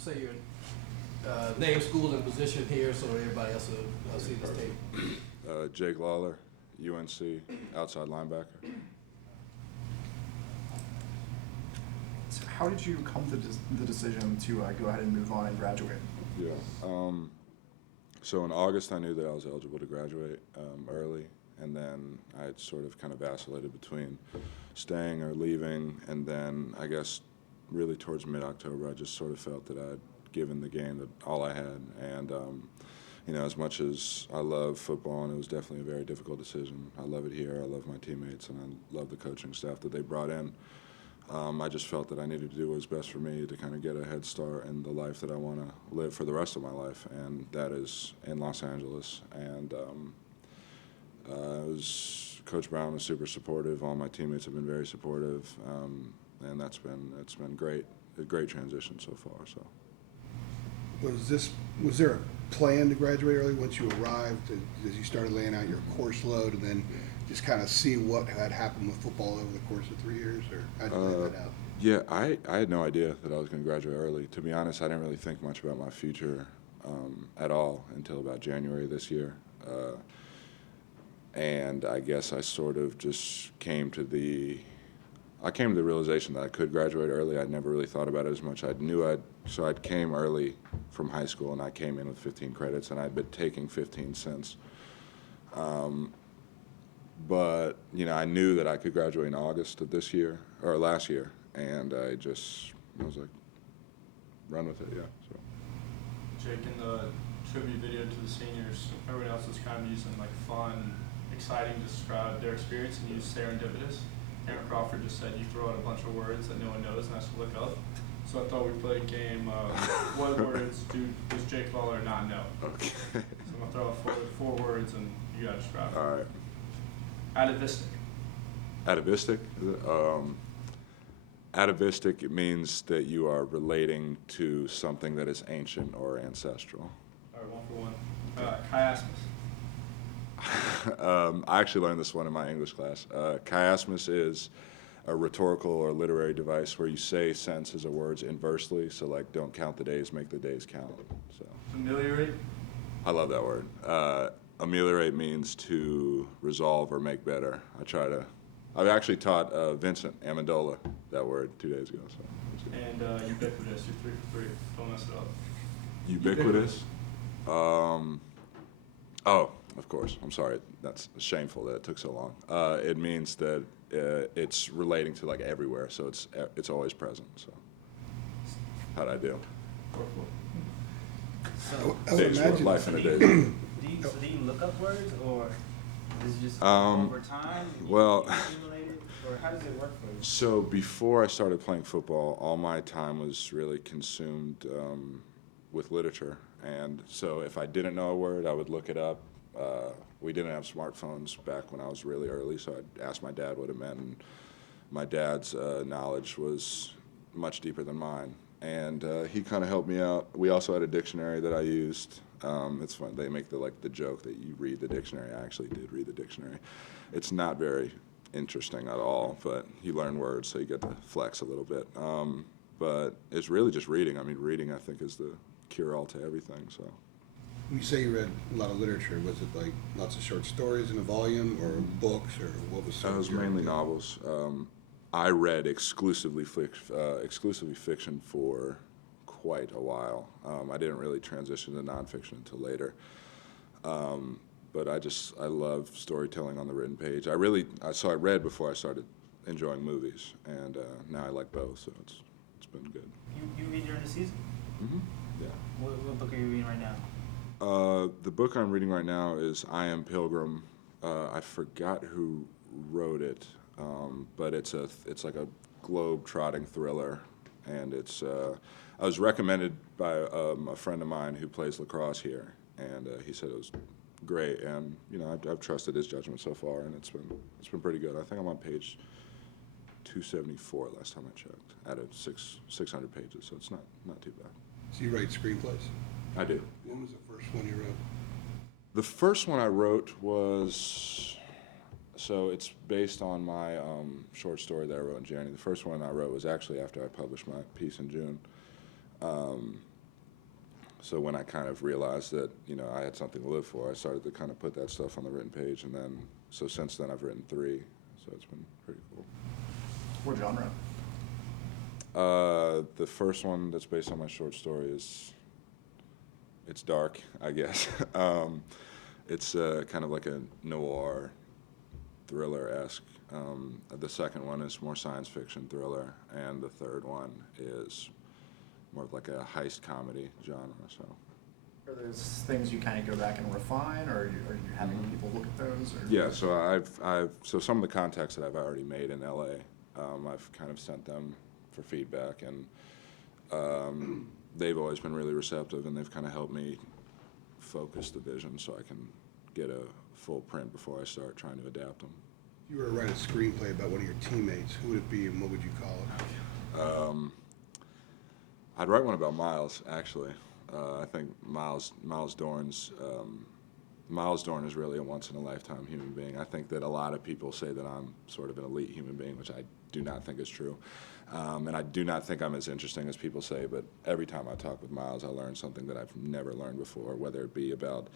say your name, school, and position here so everybody else will see this tape. Jake Lawler, UNC, outside linebacker. So how did you come to the decision to go ahead and move on and graduate? Yeah. So in August, I knew that I was eligible to graduate early, and then I had sort of kind of vacillated between staying or leaving, and then I guess really towards mid-October, I just sort of felt that I'd given the game that all I had, and you know, as much as I love football, and it was definitely a very difficult decision. I love it here. I love my teammates, and I love the coaching staff that they brought in. I just felt that I needed to do what was best for me to kind of get a head start in the life that I want to live for the rest of my life, and that is in Los Angeles. And Coach Brown was super supportive. All my teammates have been very supportive, and it's been great, a great transition so far. So. Was there a plan to graduate early once you arrived, as you started laying out your course load, and then just kind of see what had happened with football over the course of 3 years, or how did you lay that out? Yeah, I had no idea that I was going to graduate early. To be honest, I didn't really think much about my future at all until about January this year. And I guess I sort of just came to the realization that I could graduate early. I'd never really thought about it as much. So I came early from high school, and I came in with 15 credits, and I'd been taking 15 since. But, you know, I knew that I could graduate in August of this year, or last year, and I was like, run with it, yeah. So. Jake, in the tribute video to the seniors, everyone else was kind of using like fun, exciting to describe their experience, and you used serendipitous. Aaron Crawford just said you throw out a bunch of words that no one knows and has to look up. So I thought we'd play a game of what words does Jake Lawler not know? Okay. So I'm going to throw out four words, and you got to describe it. All right. Atavistic. Atavistic? Atavistic, it means that you are relating to something that is ancient or ancestral. All right, one for one. Chiasmus. I actually learned this one in my English class. Chiasmus is a rhetorical or literary device where you say sentences of words inversely, so like don't count the days, make the days count. So. Ameliorate. I love that word. Ameliorate means to resolve or make better. I've actually taught Vincent Amendola that word 2 days ago. So. And ubiquitous, you're 3 for 3. Don't mess it up. Ubiquitous? Oh, of course. I'm sorry. That's shameful that it took so long. It means that it's relating to like everywhere, so it's always present. So, how'd I do? 4 So I would Days worth, imagine. life in a day. Do you look up words, or is it just over time? Well, you accumulate it, or how does it work for you? So before I started playing football, all my time was really consumed with literature, and so if I didn't know a word, I would look it up. We didn't have smartphones back when I was really early, so I'd ask my dad what it meant, and my dad's knowledge was much deeper than mine, and he kind of helped me out. We also had a dictionary that I used. It's fun. They make the joke that you read the dictionary. I actually did read the dictionary. It's not very interesting at all, but you learn words, so you get to flex a little bit. But it's really just reading. I mean, reading, I think, is the cure-all to everything, so. When you say you read a lot of literature, was it like lots of short stories in a volume, or books, or what was? It was mainly novels. I read exclusively fiction for quite a while. I didn't really transition to nonfiction until later. But I love storytelling on the written page. I read before I started enjoying movies, and now I like both, so it's been good. You read during the season? Mm-hmm. Yeah. What book are you reading right now? The book I'm reading right now is I Am Pilgrim. I forgot who wrote it, but it's like a globe-trotting thriller, and I was recommended by a friend of mine who plays lacrosse here, and he said it was great, and you know I've trusted his judgment so far, and it's been pretty good. I think I'm on page 274 last time I checked, out of 600 pages, so it's not too bad. So you write screenplays? I do. When was the first one you wrote? The first one I wrote was, so it's based on my short story that I wrote in January. The first one I wrote was actually after I published my piece in June. So when I kind of realized that, I had something to live for, I started to kind of put that stuff on the written page. And then, so since then I've written 3. So it's been pretty cool. What genre? The first one that's based on my short story it's dark, I guess. It's kind of like a noir thriller-esque. The second one is more science fiction thriller, and the third one is more of like a heist comedy genre. So. Are those things you kind of go back and refine, or are you having people look at those? Or? Yeah, so so some of the contacts that I've already made in LA, I've kind of sent them for feedback, and they've always been really receptive, and they've kind of helped me focus the vision so I can get a full print before I start trying to adapt them. If you were to write a screenplay about one of your teammates, who would it be and what would you call it? I'd write one about Miles, actually. I think Miles Dorn's Miles Dorn is really a once-in-a-lifetime human being. I think that a lot of people say that I'm sort of an elite human being, which I do not think is true. And I do not think I'm as interesting as people say, but every time I talk with Miles, I learn something that I've never learned before, whether it be about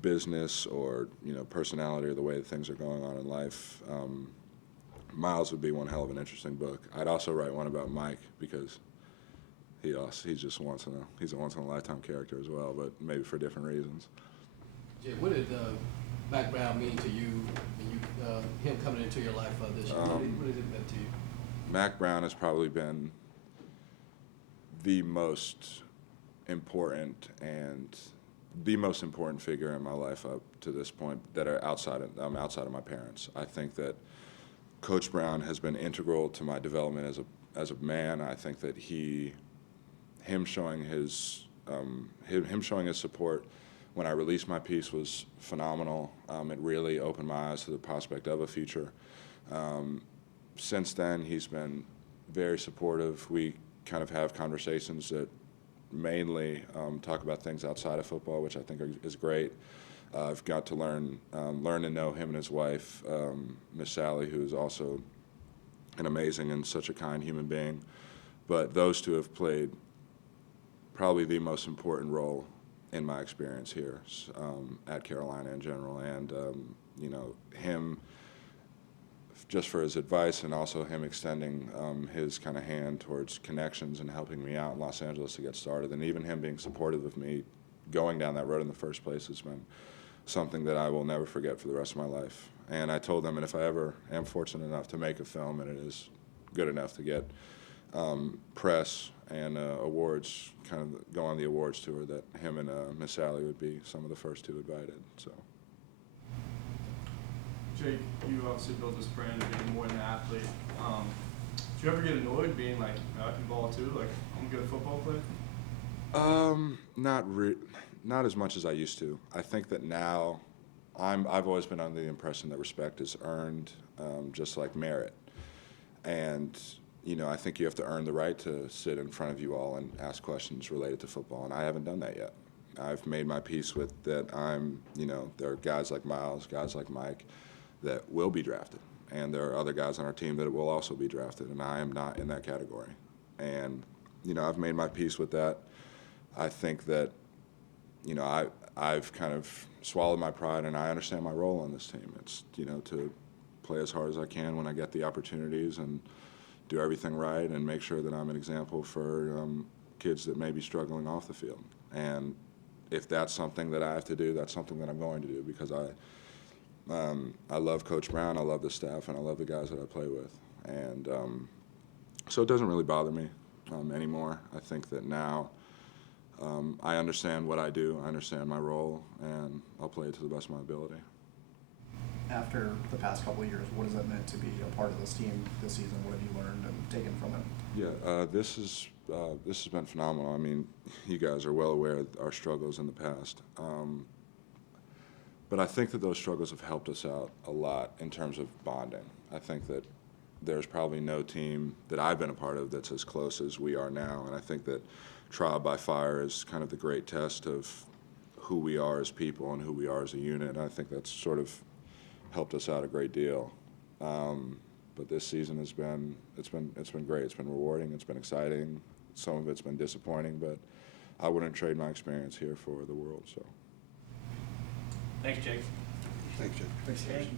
business or, personality or the way that things are going on in life. Miles would be one hell of an interesting book. I'd also write one about Mike because he's just he's a once-in-a-lifetime character as well, but maybe for different reasons. Jay, what did Mac Brown mean to you and him coming into your life this year? What did it mean to you? Mac Brown has probably been the most important figure in my life up to this point that are outside of my parents. I think that Coach Brown has been integral to my development as a man. I think that him showing his support when I released my piece was phenomenal. It really opened my eyes to the prospect of a future. Since then, he's been very supportive. We kind of have conversations that mainly talk about things outside of football, which I think is great. I've got to learn to know him and his wife, Miss Sally, who is also an amazing and such a kind human being. But those two have played probably the most important role in my experience here at Carolina in general. And, him, just for his advice, and also him extending his kind of hand towards connections and helping me out in Los Angeles to get started, and even him being supportive of me going down that road in the first place has been something that I will never forget for the rest of my life. And I told them, and if I ever am fortunate enough to make a film and it is good enough to get press and awards, kind of go on the awards tour, that him and Miss Sally would be some of the first two invited. So. Jake, you obviously built this brand of being more than an athlete. Do you ever get annoyed being like, I can ball too, like I'm a good football player? Not as much as I used to. I think that now I've always been under the impression that respect is earned, just like merit. And I think you have to earn the right to sit in front of you all and ask questions related to football, and I haven't done that yet. I've made my peace with that. There are guys like Miles, guys like Mike that will be drafted, and there are other guys on our team that will also be drafted, and I am not in that category. And I've made my peace with that. I think that I've kind of swallowed my pride, and I understand my role on this team. It's to play as hard as I can when I get the opportunities and do everything right and make sure that I'm an example for kids that may be struggling off the field. And if that's something that I have to do, that's something that I'm going to do, because I love Coach Brown, I love the staff, and I love the guys that I play with. And so it doesn't really bother me anymore. I think that now I understand what I do, I understand my role, and I'll play it to the best of my ability. After the past couple of years, what has it meant to be a part of this team this season? What have you learned and taken from it? Yeah, this has been phenomenal. I mean, you guys are well aware of our struggles in the past. But I think that those struggles have helped us out a lot in terms of bonding. I think that there's probably no team that I've been a part of that's as close as we are now. And I think that trial by fire is kind of the great test of who we are as people and who we are as a unit. And I think that's sort of helped us out a great deal. But this season it's been great. It's been rewarding. It's been exciting. Some of it's been disappointing, but I wouldn't trade my experience here for the world. So. Thanks, Jake. Thanks, Jim. Thanks, Jake.